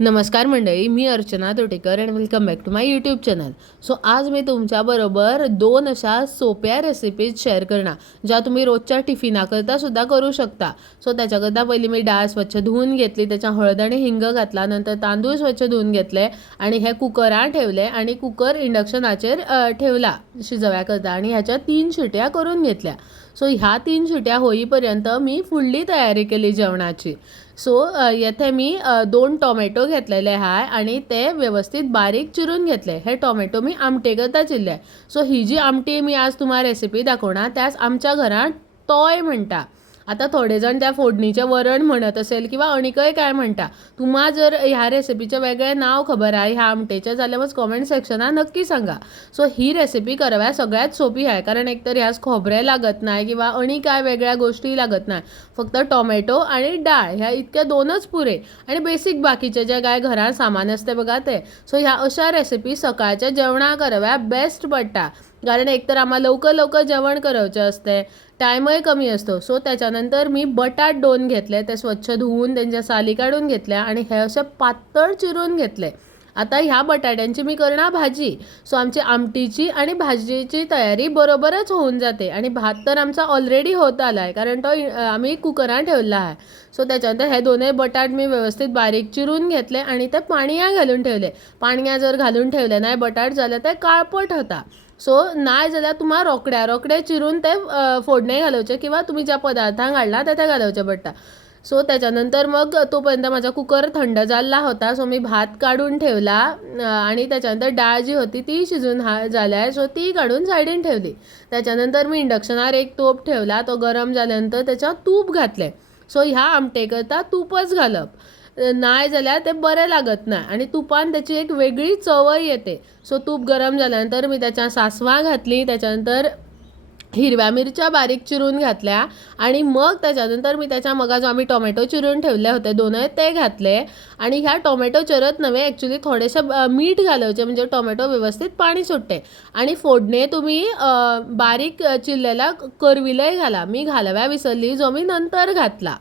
नमस्कार मंडळी, मी Archana Totekar and welcome back to my YouTube channel. So आज मी तुमच्याबरोबर 2 अशा सोप्या रेसिपीज शेअर करणार, ज्या तुम्ही रोजच्या टिफिनाकरता सुद्धा करू शकता. सो त्याच्याकरता पहिली मी डाळ स्वच्छ धुवून घेतली, त्याच्या हळद आणि हिंग घातला, नंतर तांदूळ स्वच्छ धुवून घेतले आणि हे कुकरात ठेवले आणि कुकर इंडक्शनाचेर ठेवला शिजव्याकरता आणि ह्याच्या 3 शिट्या करून घेतल्या. सो ह्या 3 शिट्या होईपर्यंत मी फुडली तयारी केली जेवणाची. सो येथे मी 2 टोमॅटो घेतलेले आहे आणि ते व्यवस्थित बारीक चिरून घेतले. हे टोमॅटो मी आमटेकरता चिरले. सो ही जी आमटी मी आज तुम्हाला रेसिपी दाखवणार, त्यास आमच्या घरात तोय म्हणता. आता थोडे जण त्या फोडणीचे वरण म्हणत असेल किंवा अणिकय काय म्हणता. तुम्हाला जर ह्या रेसिपीचे वेगळे नाव खबर आहे ह्या आमटेचे जाल्यार मग कॉमेंट सेक्शनात नक्की सांगा. सो ही रेसिपी करव्या सगळ्यात सोपी आहे, कारण एकतर ह्यास खोबरे लागत नाही किंवा आणि काय वेगळ्या गोष्टी लागत नाही. फक्त टोमॅटो आणि डाळ ह्या इतक्या 2च पुरे आणि बेसिक बाकीचे जे काय घरात सामान असते बघा ते. सो ह्या अशा रेसिपी सकाळच्या जेवणा करव्या बेस्ट पडटा, कारण एकतर आम्हाला लवकर लवकर जेवण करवचे असते, टाईमही कमी असतो. सो त्याच्यानंतर मी बटाट 2 घेतले, ते स्वच्छ धुवून त्यांच्या साली काढून घेतल्या आणि हे असे पातळ चिरून घेतले. आता ह्या बटाट्यांची मी करणार भाजी. सो आमची आमटीची आणि भाजीची तयारी बरोबरच होऊन जाते आणि भात तर आमचा ऑलरेडी होत आला आहे, कारण तो आम्ही कुकरात ठेवला आहे. सो त्याच्यानंतर हे दोन्ही बटाट मी व्यवस्थित बारीक चिरून घेतले आणि ते पाण्यात घालून ठेवले. पाण्यात जर घालून ठेवले नाही बटाट जाल्यार ते काळपट होता. सो नाही जाल्यार तुम्हाला रोखडे चिरून ते फोडणे घालवचे किंवा तुम्ही ज्या पदार्थांक घालला ते घालवचे पडटा. सो त्याच्यानंतर मग तोपर्यंत माझा कुकर थंड झाला होता. सो मी भात काढून ठेवला आणि त्याच्यानंतर डाळ जी होती ती शिजून झाल्या. सो ती काढून सायडीन ठेवली. त्याच्यानंतर मी इंडक्शनार एक तोप ठेवला. तो गरम झाल्यानंतर त्याच्यात तूप घातले. सो ह्या आमटेकरता तूपच घालप, नाही जाल्यार ते बरें लागत नाही आणि तुपान त्याची एक वेगळी चवय येते. सो तूप गरम झाल्यानंतर मी त्याच्या सासवां घातली, त्याच्यानंतर हिरव्या मिरच्या बारीक चिरून घातल्या आणि मग त्याच्यानंतर मी त्याच्या मगा जो आम्ही टोमॅटो चिरून ठेवले होते दोनही ते घातले आणि ह्या टोमॅटो चिरत नव्हे ॲक्च्युली थोडेसे मीठ घालवचे, म्हणजे टोमॅटो व्यवस्थित पाणी सुटते. आणि फोडणे तुम्ही बारीक चिरलेला करविलय घाला. मी घालव्या विसरली, जो मी नंतर घातला.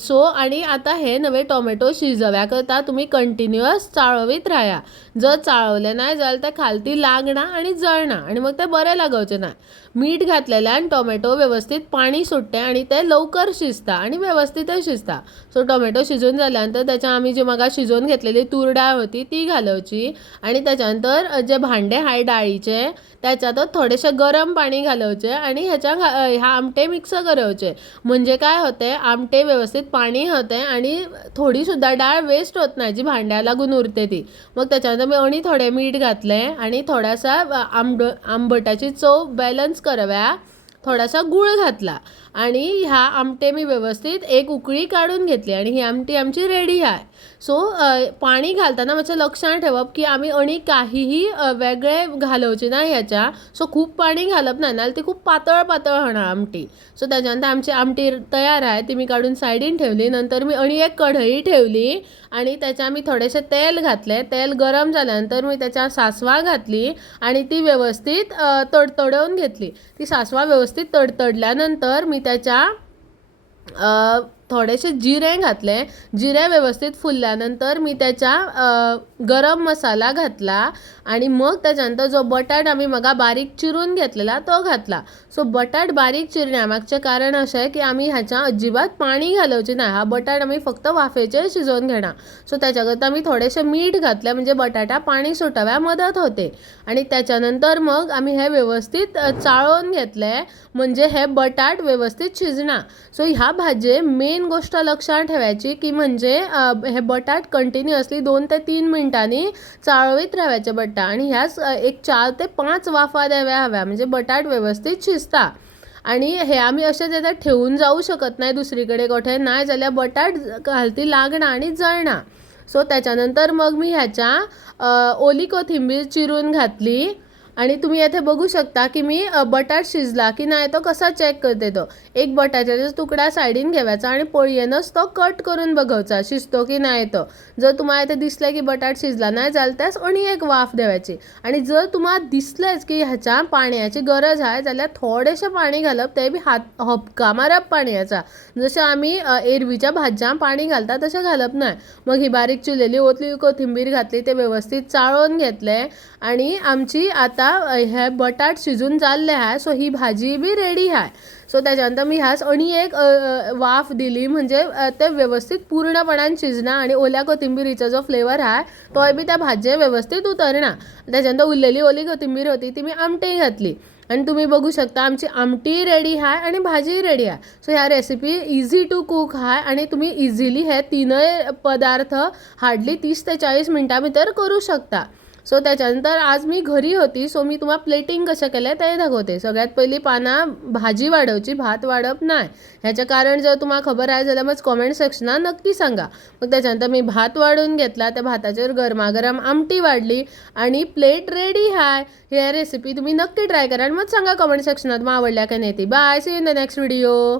सो आणि आता हे नवे टोमॅटो शिजव्याकरता तुम्ही कंटिन्युअस चाळवीत राहा. जर चाळवले नाही जाल्यार ते खालती लागणार आणि जळणार आणि मग ते बरें लागवचे नाही. मीठ घातलेल्यान टोमॅटो व्यवस्थित पाणी सुटते आणि ते लवकर शिजता आणि व्यवस्थितच शिजता. सो टोमॅटो शिजून झाल्यानंतर त्याच्या आम्ही जी मगा शिजवून घेतलेली तूर डाळ होती ती घालवची आणि त्याच्यानंतर जे भांडे आहे डाळीचे त्याच्यातच थोडेसे गरम पाणी घालवचे आणि ह्या आमटे मिक्स करवचे. म्हणजे काय होते, आमटे व्यवस्थित पाणी होते आणि थोडीसुद्धा डाळ वेस्ट होत नाही जी भांड्या लागून उरते ती. मग त्याच्यानंतर मी आणि थोडे मीठ घातले आणि थोडासा आंबटाची चव बॅलन्स करव्या थोडासा गूळ घातला आणि ह्या आमटे मी व्यवस्थित एक उकळी काढून घेतली आणि ही आमटी आमची रेडी आहे. सो पाणी घालताना मातशें लक्षात ठेवप की आम्ही आणि काहीही वेगळे घालवचे ना ह्याच्या. सो खूप पाणी घालप नाही, नाल्यार ती खूप पातळ पातळ होणार आमटी. सो त्याच्यानंतर आमची आमटी तयार आहे, ती मी काढून सायडीन ठेवली. नंतर मी आणि एक कढई ठेवली आणि त्याच्या मी थोडेसे तेल घातले. तेल गरम झाल्यानंतर मी त्याच्या सासवा घातली आणि ती व्यवस्थित तडतडवून घेतली. ती सासवा व्यवस्थित तडतडल्यानंतर मी त्याच्या थोडेसे जिरे घातले. जिरे व्यवस्थित फुलल्यानंतर मी त्याच्या गरम मसाला घातला आणि मग त्याच्यानंतर जो बटाट आम्ही मगा बारीक चिरून घेतलेला तो घातला. सो बटाट बारीक चिरण्यामागचे कारण असे आहे की आम्ही ह्याच्या अजिबात पाणी घालवचे नाही. हा बटाट आम्ही फक्त वाफेचेर शिजवून घेणार. सो त्याच्याकरता मी थोडेसे मीठ घातले, म्हणजे बटाटा पाणी सुटाव्या मदत होते. आणि त्याच्यानंतर मग आम्ही हे व्यवस्थित चाळून घेतले, म्हणजे हे बटाट व्यवस्थित शिजणार. सो ह्या भाजी मेन गोष्ट लक्षात ठेवायची की म्हणजे हे बटाट कंटिन्युअसली 2 ते 3 मिनिटांनी चाळवीत राहायचे बटाट आणि ह्यास एक 4 ते 5 वाफा द्याव्या हव्या, म्हणजे बटाट व्यवस्थित शिजता. आणि हे आम्ही असे त्याच्यात ठेवून जाऊ शकत नाही दुसरीकडे कुठे, नाही जाल्यार बटाट खालती लागणार आणि जळणार. सो त्याच्यानंतर मग मी ह्याच्या ओली कोथिंबीर चिरून घातली आणि तुम्ही येथे बघू शकता की मी बटाट शिजला की नाही तो कसा चेक करते तो एक बटाट्याचा तुकडा सायडीन घेवायचा आणि पळयेनच तो कट करून बघायचा शिजतो की नाही तो जर तुम्हाला इथे दिसलं की बटाट शिजला नाही जाल्यार आणि एक वाफ देवायची आणि जर तुम्हाला दिसलेच की ह्याच्या पाण्याची गरज आहे जाल्यार थोडेशें पाणी घालप ते बी हात हबका मारप पाणयाचा जशें आमी एरवीच्या भाज्यांक पाणी घालता तशें घालप ना मग ही बारीक चिरलेली ओतली कोथिंबीर घातली ते व्यवस्थित चाळून घेतले आणि आमची आता हे बटाट शिजून जाल्ले आहे सो ही भाजी बी रेडी आहे सो त्याच्यानंतर मी ह्यास आणि एक वाफ दिली म्हणजे ते व्यवस्थित पूर्णपणान शिजना आणि ओल्या कोथिंबीरीचो जो फ्लेवर आहे तोय बी त्या भाजये व्यवस्थित उतरना त्याच्यानंतर उरलेली ओली कोथिंबीर होती ती मी आमटी घातली आणि तुम्ही बघू शकता आमची आमटी रेडी आहे आणि भाजी रेडी आहे सो ह्या रेसिपी इझी टू कुक आहे आणि तुम्ही इझिली हे तीनय पदार्थ हार्डली 30 ते 40 मिनटां भितर करू शकता सो त्याच्यानंतर आज मी घरी होती सो मी तुम्हाला प्लेटिंग कशें केलें तें दाखवते सगळ्यात पहिली पानां भाजी वाडोवची भात वाडप नाही ह्याचं कारण जर तुम्हाला खबर आहे जाल्यार मग कॉमेंट सेक्शनात नक्की सांगा मग त्याच्यानंतर मी भात वाढून घेतला त्या भाताचेर गरमागरम आमटी वाढली आणि प्लेट रेडी आहे ही रेसिपी तुम्ही नक्की ट्राय करा आणि मग सांगा कॉमेंट सेक्शनात मग आवडल्या का नाही ती bye see in the next video